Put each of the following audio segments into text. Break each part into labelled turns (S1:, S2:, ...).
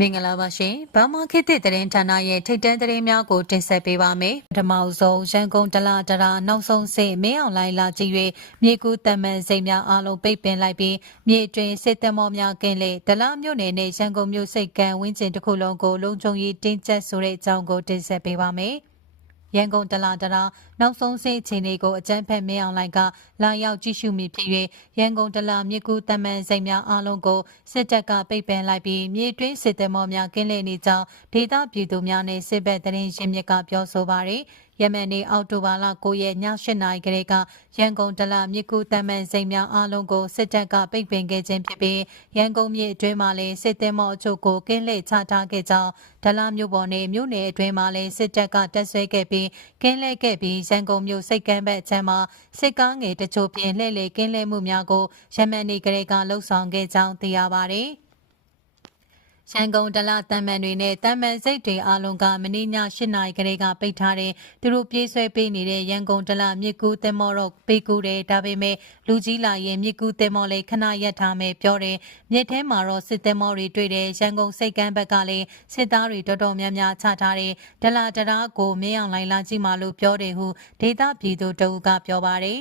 S1: မင်္ဂလာပါရှင်။ဘာမခေတ်သစ်သတင်းဌာနရဲ့ထိတ်တန့်သတင်းများကိုတင်ဆက်ပေးပါမယ်။ပထမဆုံးရန်ကုန်တလာတရာနောက်ဆုံးစိတ်မင်းအောင်လိုင်းလာကြည့်၍မြေကူတမန်စိတ်များအားလုံးပိတ်ပင်လိုက်ပြီးမြေတွင်စစ်တမောများကင်းလေဒလာမြို့နယ်နဲ့ရန်ကုန်မြို့စိတ်ကံဝင်းကျင်တစ်ခုလုံးကိုလုံခြုံရေးတင်းကျပ်ဆိုတဲ့အကြောင်းကိုတင်ဆက်ပေးပါမယ်။ရန်ကုန်တလာတရာနောက်ဆုံးစိတ်အခြေအနေကိုအကြမ်းဖက်မင်းအောင်လိုင်ကလာရောက်ကြည့်ရှုမိဖြစ်၍ရန်ကုန်တလာမြစ်ကူတမန်စိတ်များအားလုံးကိုစစ်တပ်ကပိတ်ပင်လိုက်ပြီးမြေတွင်းစစ်သည်မောများကင်းလည်နေကြောင်းဒေသပြည်သူများနဲ့စစ်ဘက်တရင်ရှင်မြစ်ကပြောဆိုပါရယ်ယမန်နေ့အောက်တိုဘာလ9ရက်ည8နာရီကလေးကရန်ကုန်တလမြစ်ကူတမန်စိန်များအားလုံးကိုစစ်တပ်ကပိတ်ပင်ခဲ့ခြင်းဖြစ်ပြီးရန်ကုန်မြို့အတွင်းမှာလည်းစစ်သည်မောအချို့ကိုကင်းလှည့်ချထားခဲ့ကြောင်းဒလမြို့ပေါ်နဲ့မြို့နယ်အတွင်းမှာလည်းစစ်တပ်ကတပ်ဆွဲခဲ့ပြီးကင်းလှည့်ခဲ့ပြီးရန်ကုန်မြို့စိတ်ကမ်းဘက်အချမ်းမှာစစ်ကားငယ်တချို့ဖြင့်လှည့်လည်ကင်းလှည့်မှုများကိုယမန်နေ့ကလေးကလှုပ်ဆောင်ခဲ့ကြောင်းသိရပါတယ်။ ရန်ကုန်ဒလတမ်းမန်တွေနဲ့တမ်းမန်စိတ်တွေအလုံးကမနေ့ည8နာရီကလေးကပိတ်ထားတဲ့သူတို့ပြေးဆွဲပေးနေတဲ့ရန်ကုန်ဒလမြစ်ကူးတင်မော်တော့ပေးကူတယ်ဒါပေမဲ့လူကြီးလာရင်မြစ်ကူးတင်မော်လေးခဏရက်ထားမယ်ပြောတယ်မြစ်ထဲမှာတော့စစ်တင်မော်တွေတွေ့တယ်ရန်ကုန်စိတ်ကမ်းဘက်ကလည်းစစ်သားတွေတော်တော်များများချထားတယ်ဒလတရာကိုမင်းအောင်လိုင်းလာကြည့်မှလို့ပြောတယ်ဟုဒေတာပြည်သူတအုပ်ကပြောပါတယ်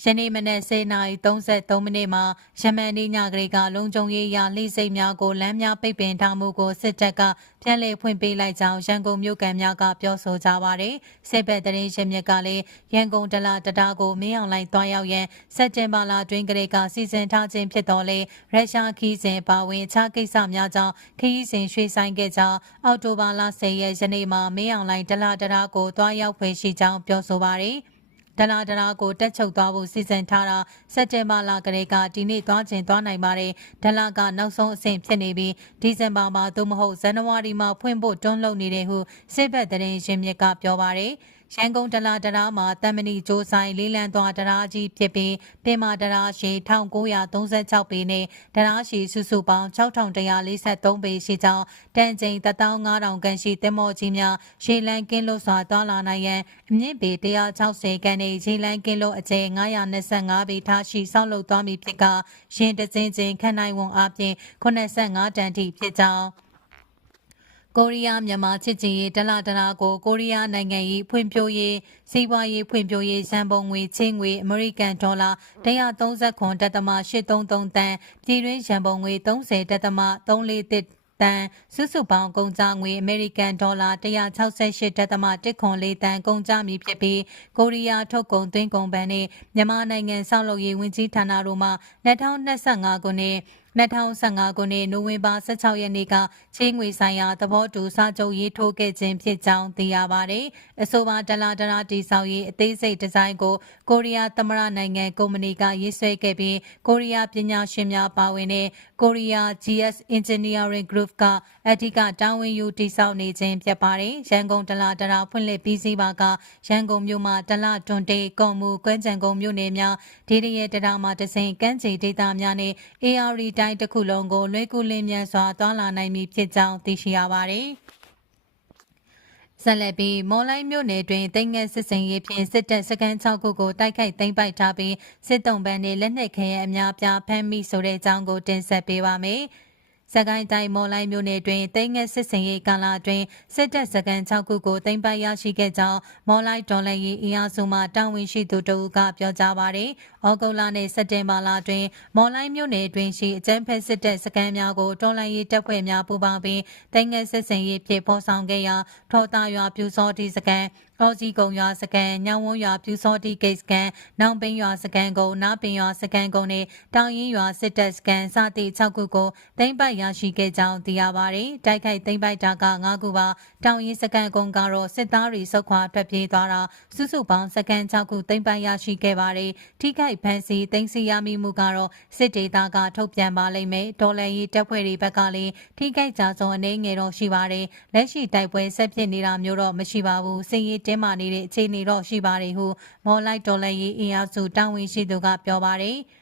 S1: ယနေ့မနက်10:33မိနစ်မှာယမန်နေ့ညကလေးကလုံခြုံရေးရလိစိတ်များကိုလမ်းများပိတ်ပင်ထားမှုကိုစစ်တပ်ကပြန်လည်ဖွင့်ပေးလိုက်ကြောင်းရန်ကုန်မြို့ကန်များကပြောဆိုကြပါတယ်။စစ်ဘက်တရင်ရှင်မြစ်ကလည်းရန်ကုန်တလတတားကိုမင်းအောင်လိုက်သွားရောက်ရန်စက်တင်ဘာလတွင်ကလေးကစီစဉ်ထားခြင်းဖြစ်တော်လေရုရှားခီးစဉ်ပါဝင်အခြားကိစ္စများကြောင့်ခီးစဉ်ရွှေ့ဆိုင်ခဲ့ကြောင်းအောက်တိုဘာလ10ရက်ယနေ့မှာမင်းအောင်လိုက်တလတတားကိုသွားရောက်ဖွယ်ရှိကြောင်းပြောဆိုပါတယ်။ ဒလာဒလာကိုတက်ချုပ်သွားဖို့စီစဉ်ထားတာစက်တင်ဘာလကလေးကဒီနေ့သွားခြင်းသွားနိုင်ပါတယ်ဒလာကနောက်ဆုံးအဆင့်ဖြစ်နေပြီးဒီဇင်ဘာမှာသို့မဟုတ်ဇန်နဝါရီမှာဖွင့်ဖို့တွန်းလှုပ်နေတယ်ဟုစစ်ဘက်တရင်ရှင်မြစ်ကပြောပါတယ် ရန်ကုန်တလာတရာမှာတမဏီကျိုးဆိုင်လေးလံသွားတရာကြီးဖြစ်ပြီးပင်မာတရာရှိ1936ပေနဲ့တရာရှိစုစုပေါင်း6143ပေရှိကြောင်းတန်ချိန်15000ခန့်ရှိတင်မော်ကြီးများရေလံကင်းလို့စွာသွားလာနိုင်ရန်အမြင့်ပေ160ခန့်နဲ့ရေလံကင်းလို့အကျယ်925ပေထားရှိဆောက်လုပ်သွားမည်ဖြစ်ကရင်တစင်းချင်းခန့်နိုင်ဝန်အပြင်85တန်ထိဖြစ်ကြောင်း ကိုရီးယားမြန်မာချစ်ကြည်ရေးဒလဒနာကိုကိုရီးယားနိုင်ငံ၏ဖွံ့ဖြိုးရေးစီးပွားရေးဖွံ့ဖြိုးရေးရန်ပုံငွေချင်းငွေအမေရိကန်ဒေါ်လာ139.833တန်ပြည်တွင်းရန်ပုံငွေ30.341တန်စုစုပေါင်းကုန်ကြငွေအမေရိကန်ဒေါ်လာ168.1.4တန်ကုန်ကြမည်ဖြစ်ပြီးကိုရီးယားထုတ်ကုန်သွင်းကုန်ဘဏ်နဲ့မြန်မာနိုင်ငံဆောက်လုပ်ရေးဝန်ကြီးဌာနတို့မှ2025ခုနှစ် 2015ခုနှစ်နိုဝင်ဘာ16ရက်နေ့ကချင်းငွေဆိုင်ရာသဘောတူစာချုပ်ရေးထိုးခဲ့ခြင်းဖြစ်ကြောင်းသိရပါတယ်။အဆိုပါဒလာဒရာတီဆောက်ရေးအသေးစိတ်ဒီဇိုင်းကိုကိုရီးယားသမ္မတနိုင်ငံကုမ္ပဏီကရေးဆွဲခဲ့ပြီးကိုရီးယားပညာရှင်များပါဝင်တဲ့ကိုရီးယား GS Engineering Group ကအဓိကတာဝန်ယူတည်ဆောက်နေခြင်းဖြစ်ပါတယ်။ရန်ကုန်ဒလာဒရာဖွင့်လှစ်ပြီးစီးပါကရန်ကုန်မြို့မှာဒလာတွန်တေကုံမှုကွမ်းကြံကုန်းမြို့နယ်များဒေဒီရဲတရာမှာတစဉ်ကမ်းခြေဒေသများနဲ့ AR တိုင်းတစ်ခုလုံးကိုလွဲကူလင်းမြန်စွာသွားလာနိုင်မည်ဖြစ်ကြောင်းသိရှိရပါတယ်။ဆက်လက်ပြီးမော်လိုက်မြို့နယ်တွင်တိမ်ငယ်စစ်စင်ရေးဖြင့်စစ်တပ်စကန်6ခုကိုတိုက်ခိုက်သိမ်းပိုက်ထားပြီးစစ်တုံးပန်းနဲ့လက်နက်ခဲယမ်းအများပြားဖမ်းမိဆိုတဲ့အကြောင်းကိုတင်ဆက်ပေးပါမယ်။ စကိုင်းတိုင်းမော်လိုက်မြို့နယ်တွင်တိမ်ငယ်စစ်စင်ရေးကာလအတွင်းစစ်တပ်စကန်6ခုကိုသိမ်းပိုက်ရရှိခဲ့ကြောင်းမော်လိုက်ဒေါ်လာရေးအင်အားစုမှတာဝန်ရှိသူတို့ကပြောကြားပါတယ်။ဩဂုတ်လနဲ့စက်တင်ဘာလအတွင်းမော်လိုက်မြို့နယ်တွင်ရှိအကြမ်းဖက်စစ်တပ်စကန်များကိုတော်လှန်ရေးတပ်ဖွဲ့များပူးပေါင်းပြီးတိမ်ငယ်စစ်စင်ရေးဖြင့်ဖော်ဆောင်ခဲ့ရာထောတာရွာပြူစောတိစကန်အော်စီကုံရွာစကန်ညောင်ဝန်းရွာပြူစောတိဂိတ်စကန်နောင်ပင်ရွာစကန်ကုန်းနားပင်ရွာစကန်ကုန်းနဲ့တောင်ရင်ရွာစစ်တပ်စကန်စသည့်6ခုကိုသိမ်းပိုက်ရရှိခဲ့ကြောင်းသိရပါတယ်။တိုက်ခိုက်သိမ်းပိုက်တာက9ခုပါတောင်ရင်စကန်ကုန်းကတော့စစ်သားတွေစုခွာထွက်ပြေးသွားတာစုစုပေါင်းစကန်6ခုသိမ်းပိုက်ရရှိခဲ့ပါတယ်။ထိခိုက်ဖမ်းဆီးသိမ်းဆီးရမိမှုကတော့စစ်ဒေသကထုတ်ပြန်ပါလိမ့်မယ်။ဒေါ်လာရေးတပ်ဖွဲ့တွေဘက်ကလည်းထိခိုက်ကြဆုံးအနေငယ်တော့ရှိပါတယ်။လက်ရှိတိုက်ပွဲဆက်ဖြစ်နေတာမျိုးတော့မရှိပါဘူး။စင်ရေးတင်းမာနေတဲ့အခြေအနေတော့ရှိပါတယ်ဟုမော်လိုက်ဒေါ်လာရေးအင်အားစုတာဝန်ရှိသူကပြောပါတယ်။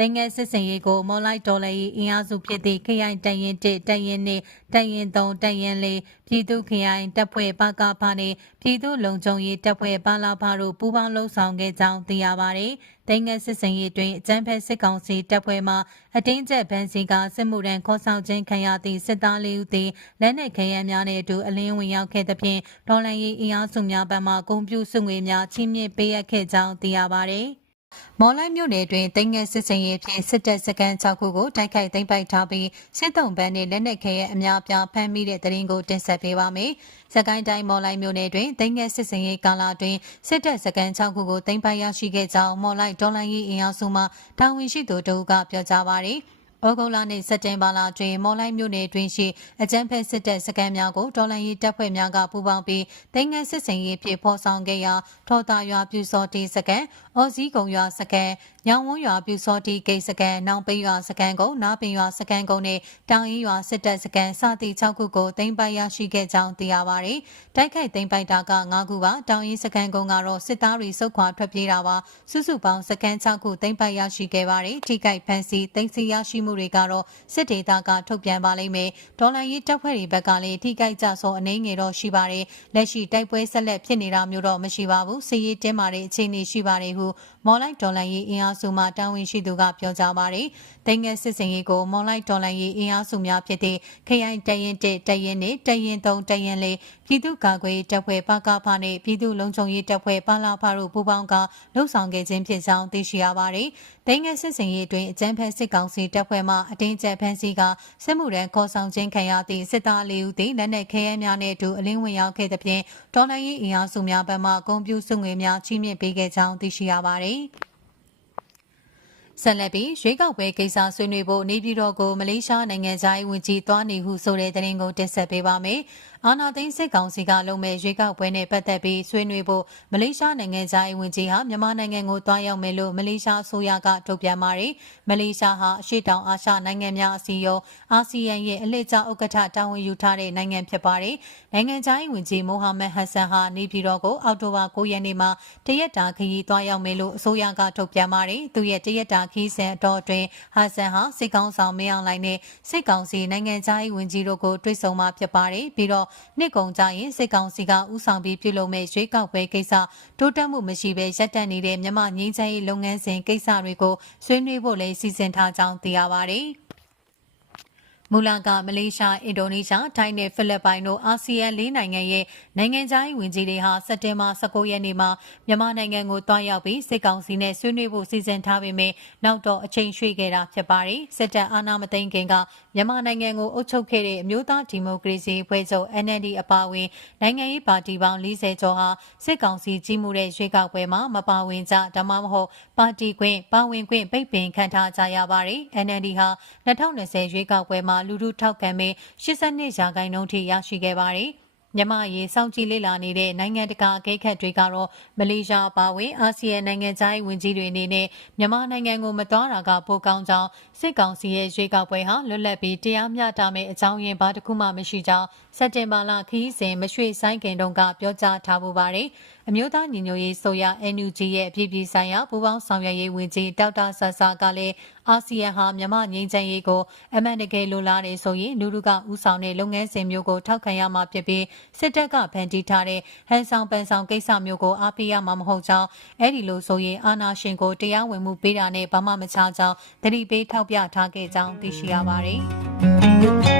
S1: တင်ငယ်စစ်စင်ရေးကိုမော်လိုက်ဒေါ်လာရေးအင်အားစုဖြစ်သည့်ခရိုင်တရင်1တရင်2တရင်3တရင်4ပြည်သူခရိုင်တပ်ဖွဲ့ပကဖနဲ့ပြည်သူလုံခြုံရေးတပ်ဖွဲ့ပါလာဖတို့ပူးပေါင်းလှုပ်ဆောင်ခဲ့ကြောင်းသိရပါတယ်။တင်ငယ်စစ်စင်ရေးတွင်အကြမ်းဖက်စစ်ကောင်စီတပ်ဖွဲ့မှအတင်းကျပ်ဗန်စီကစစ်မှုရန်ခေါ်ဆောင်ခြင်းခံရသည့်စစ်သားလေးဦးသည်လက်နက်ခဲယမ်းများနှင့်အတူအလင်းဝင်ရောက်ခဲ့သဖြင့်ဒေါ်လာရေးအင်အားစုများဘက်မှဂုံပြူစုငွေများချီးမြှင့်ပေးအပ်ခဲ့ကြောင်းသိရပါတယ်။ မော်လိုက်မြို့နယ်တွင်တင်ငယ်စစ်စင်ရေးဖြင့်စစ်တပ်စကန်6ခုကိုတိုက်ခိုက်သိမ်းပိုက်ထားပြီးစစ်တုံးပန်းနှင့်လက်နက်ခဲယမ်းအများအပြားဖမ်းမိတဲ့တရင်ကိုတင်ဆက်ပေးပါမယ်။စကိုင်းတိုင်းမော်လိုက်မြို့နယ်တွင်တင်ငယ်စစ်စင်ရေးကာလတွင်စစ်တပ်စကန်6ခုကိုသိမ်းပိုက်ရရှိခဲ့ကြောင်းမော်လိုက်ဒေါ်လာရေးအင်အားစုမှတာဝန်ရှိသူတို့ကပြောကြားပါရယ်။ဩဂုတ်လနှင့်စက်တင်ဘာလတွင်မော်လိုက်မြို့နယ်တွင်ရှိအကြမ်းဖက်စစ်တပ်စကန်များကိုဒေါ်လာရေးတပ်ဖွဲ့များကပူးပေါင်းပြီးတိုင်းငယ်စစ်စင်ရေးဖြစ်ဖော်ဆောင်ခဲ့ရာထော်တာရွာပြူစော်တီစကန် အော်စည်းကုံရွာစကန်ညောင်ဝန်းရွာပြူစော်တီဂိတ်စကန်နောင်ပိရွာစကန်ကုန်းနားပင်ရွာစကန်ကုန်းနှင့်တောင်အင်းရွာစစ်တပ်စကန်စသည့်6ခုကိုသိမ်းပိုက်ရရှိခဲ့ကြောင်းသိရပါသည်တိုက်ခိုက်သိမ်းပိုက်တာက9ခုပါတောင်အင်းစကန်ကုန်းကတော့စစ်သားတွေစုခွာထွက်ပြေးတာပါစုစုပေါင်းစကန်6ခုသိမ်းပိုက်ရရှိခဲ့ပါတယ်ထိခိုက်ဖန်စီသိမ်းဆီးရရှိမှုတွေကတော့စစ်ဒေသကထုတ်ပြန်ပါလိမ့်မယ်ဒေါ်လာရေးတပ်ဖွဲ့တွေဘက်ကလည်းထိခိုက်ကြဆုံးအနေငယ်တော့ရှိပါတယ်လက်ရှိတိုက်ပွဲဆက်လက်ဖြစ်နေတာမျိုးတော့မရှိပါဘူးစစ်ရေးတင်းမာတဲ့အခြေအနေရှိပါတယ်ဟုမော်လိုက်ဒေါ်လာရေးအင်အားစုမှတာဝန်ရှိသူကပြောကြားပါတယ်တင်ငယ်စစ်စင်ရေးကိုမော်လိုက်ဒေါ်လာရေးအင်အားစုများဖြစ်တဲ့ခရိုင်တရင်1တရင်နဲ့တရင်3တရင်4ပြည်သူ့ကာကွယ်တပ်ဖွဲ့ပကဖနဲ့ပြည်သူ့လုံခြုံရေးတပ်ဖွဲ့ပါလာဖတို့ပူးပေါင်းကလှုပ်ဆောင်ခဲ့ခြင်းဖြစ်ကြောင်းသိရှိရပါတယ်ဒိန်ငယ်စစ်စင်ရေးအတွင်းအကြမ်းဖက်စစ်ကောင်စီတပ်ဖွဲ့မှအတင်းကျပ်ဖမ်းဆီးကစစ်မှုထမ်းခေါ်ဆောင်ခြင်းခံရသည့်စစ်သားလေးဦးသည်လက်နက်ခဲယမ်းများနှင့်အတူအလင်းဝင်ရောက်ခဲ့သဖြင့်ဒေါ်လာရေးအင်အားစုများဘက်မှဂုံပြူစုငွေများချီးမြှင့်ပေးခဲ့ကြောင်းသိရှိရပါသည်ဆက်လက်ပြီးရွေးကောက်ပွဲကိစ္စဆွေးနွေးဖို့နေပြည်တော်ကိုမလေးရှားနိုင်ငံသားရေးဝန်ကြီးသွားနေဟုဆိုတဲ့သတင်းကိုတင်ဆက်ပေးပါမယ်။အာနာသိန်းစစ်ကောင်စီကလုံမဲ့ရွေးကောက်ပွဲနဲ့ပတ်သက်ပြီးဆွေးနွေးဖို့မလေးရှားနိုင်ငံသားရေးဝန်ကြီးဟာမြန်မာနိုင်ငံကိုတွားရောက်မယ်လို့မလေးရှားအစိုးရကထုတ်ပြန်ပါတယ်။မလေးရှားဟာအရှေ့တောင်အာရှနိုင်ငံများအစည်းအရုံးအာဆီယံရဲ့အလှည့်ကျဥက္ကဋ္ဌတာဝန်ယူထားတဲ့နိုင်ငံဖြစ်ပါတယ်။နိုင်ငံသားရေးဝန်ကြီးမိုဟာမက်ဟန်ဆန်ဟာနေပြည်တော်ကိုအောက်တိုဘာ9ရက်နေ့မှာတရက်တာခရီးတွားရောက်မယ်လို့အစိုးရကထုတ်ပြန်ပါတယ်။သူရဲ့တရက်တာခရီးစဉ်အတော်အတွင်းဟန်ဆန်ဟာစစ်ကောင်ဆောင်မင်းအောင်လှိုင်နဲ့စစ်ကောင်စီနိုင်ငံသားရေးဝန်ကြီးတို့ကိုတွေ့ဆုံမှာဖြစ်ပါတယ်။ပြီးတော့နှစ်ကုန်ကြရင်စစ်ကောင်စီကဥဆောင်ပြီးပြုလုပ်မဲ့ရွေးကောက်ပွဲကိစ္စတိုးတက်မှုမရှိဘဲရပ်တန့်နေတဲ့မြန်မာငြိမ်းချမ်းရေးလုပ်ငန်းစဉ်ကိစ္စတွေကိုဆွေးနွေးဖို့လည်းစီစဉ်ထားကြောင်းသိရပါတယ်။ မူလကမလေးရှားအင်ဒိုနီးရှားထိုင်းနဲ့ဖိလစ်ပိုင်တို့အာဆီယံ၄နိုင်ငံရဲ့နိုင်ငံခြားရေးဝန်ကြီးတွေဟာစက်တင်ဘာ19ရက်နေ့မှာမြန်မာနိုင်ငံကိုတွားရောက်ပြီးစစ်ကောင်စီနဲ့ဆွေးနွေးဖို့စီစဉ်ထားပေမဲ့နောက်တော့အချိန်ရွှေ့ခဲ့တာဖြစ်ပါတယ်စစ်တပ်အာဏာမသိမ်းခင်ကမြန်မာနိုင်ငံကိုအုပ်ချုပ်ခဲ့တဲ့အမျိုးသားဒီမိုကရေစီဖွဲ့ချုပ် NLD အပါအဝင်နိုင်ငံရေးပါတီပေါင်း40ကျော်ဟာစစ်ကောင်စီကြီးမှုတဲ့ရွေးကောက်ပွဲမှာမပါဝင်ကြဒါမှမဟုတ်ပါတီခွင့်ပါဝင်ခွင့်ပိတ်ပင်ခံထားကြရပါတယ် NLD ဟာ2020ရွေးကောက်ပွဲမှာလူထုထောက်ခံမဲ့82ရာခိုင်နှုန်းထိရရှိခဲ့ပါတယ်။မြန်မာရေးစောင့်ကြည့်လေ့လာနေတဲ့နိုင်ငံတကာအကဲခတ်တွေကတော့မလေးရှားအပါအဝင်အာဆီယံနိုင်ငံခြားရေးဝန်ကြီးတွေအနေနဲ့မြန်မာနိုင်ငံကိုမတော်တာကပိုကောင်းကြောင်းစစ်ကောင်စီရဲ့ရွေးကောက်ပွဲဟာလွတ်လပ်ပြီးတရားမျှတမယ့်အကြောင်းရင်းဘာတစ်ခုမှမရှိကြောင်း စက်တင်ဘာလခီးစဉ်မရွှေဆိုင်ခင်တုန်းကပြောကြားထားပူပါတယ်။အမျိုးသားညီညွတ်ရေးဆိုရ NUG ရဲ့အပြည်ပြည်ဆိုင်ရာပူးပေါင်းဆောင်ရွက်ရေးဝန်ကြီးဒေါက်တာဆဆာကလည်းအာဆီယံဟာမြန်မာငြိမ်းချမ်းရေးကိုအမှန်တကယ်လိုလားနေဆိုရင်လူလူကဥဆောင်တဲ့လုပ်ငန်းစဉ်မျိုးကိုထောက်ခံရမှာဖြစ်ပြီးစစ်တပ်ကဖန်တီးထားတဲ့ဟန်ဆောင်ပန်ဆောင်ကိစ္စမျိုးကိုအားပေးရမှာမဟုတ်ကြောင်းအဲ့ဒီလိုဆိုရင်အာဏာရှင်ကိုတရားဝင်မှုပေးတာနဲ့ဘာမှမချကြောင်းတတိပေးထောက်ပြထားခဲ့ကြောင်းသိရှိရပါတယ်။